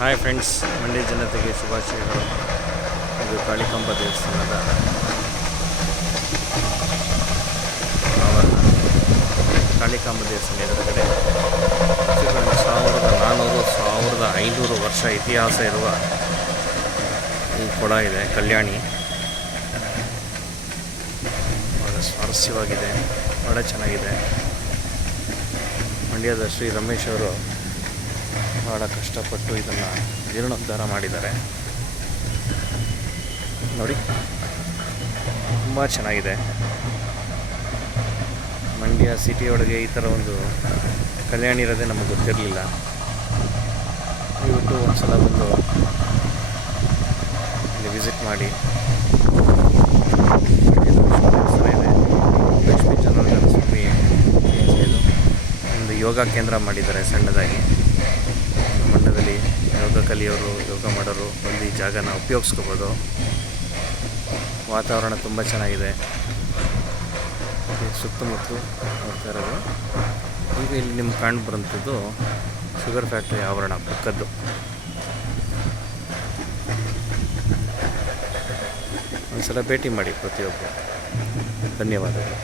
Hi friends, Mandya ಜನತೆಗೆ ಶುಭಾಶಯಗಳು. ಇದು ಕಾಳಿಕಾಂಬ ದೇವಸ್ಥಾನದ ಆವರಣ. ಕಾಳಿಕಾಂಬ ದೇವಸ್ಥಾನ ಎದುರುಗಡೆ 1400-1500 ವರ್ಷ ಇತಿಹಾಸ ಇರುವ ಈ ಕೊಳ ಇದೆ, ಕಲ್ಯಾಣಿ. ಭಾಳ ಸ್ವಾರಸ್ಯವಾಗಿದೆ, ಭಾಳ ಚೆನ್ನಾಗಿದೆ. ಮಂಡ್ಯದ ಶ್ರೀ ರಮೇಶ್ ಅವರು ಭಾಳ ಕಷ್ಟಪಟ್ಟು ಇದನ್ನು ಜೀರ್ಣೋದ್ಧಾರ ಮಾಡಿದ್ದಾರೆ. ನೋಡಿ, ತುಂಬ ಚೆನ್ನಾಗಿದೆ. ಮಂಡ್ಯ ಸಿಟಿಯೊಳಗೆ ಈ ಥರ ಒಂದು ಕಲ್ಯಾಣಿ ಇರೋದೇ ನಮಗೆ ಗೊತ್ತಿರಲಿಲ್ಲ. ದಯವಿಟ್ಟು ಒಂದು ಸಲ ಬಂದು ಇಲ್ಲಿ ವಿಸಿಟ್ ಮಾಡಿ. ಇದೆ ಲಕ್ಷ್ಮೀ ಜನಾರ್ದನ ಸ್ವಾಮಿ ಒಂದು ಯೋಗ ಕೇಂದ್ರ ಮಾಡಿದ್ದಾರೆ ಸಣ್ಣದಾಗಿ. ಮಂಡ್ಯದಲ್ಲಿ ಯೋಗ ಕಲಿಯೋರು, ಯೋಗ ಮಾಡೋರು ಒಂದು ಈ ಜಾಗನ ಉಪಯೋಗಿಸ್ಕೋಬೋದು. ವಾತಾವರಣ ತುಂಬ ಚೆನ್ನಾಗಿದೆ. ಸುತ್ತಮುತ್ತಲು ನೋಡ್ತಾ ಇರೋದು. ಈಗ ಇಲ್ಲಿ ನಿಮ್ಗೆ ಕಾಣ್ ಬರೋಂಥದ್ದು ಶುಗರ್ ಫ್ಯಾಕ್ಟ್ರಿ ಆವರಣ ಪಕ್ಕದ್ದು. ಒಂದು ಸಲ ಭೇಟಿ ಮಾಡಿ ಪ್ರತಿಯೊಬ್ಬರು. ಧನ್ಯವಾದಗಳು.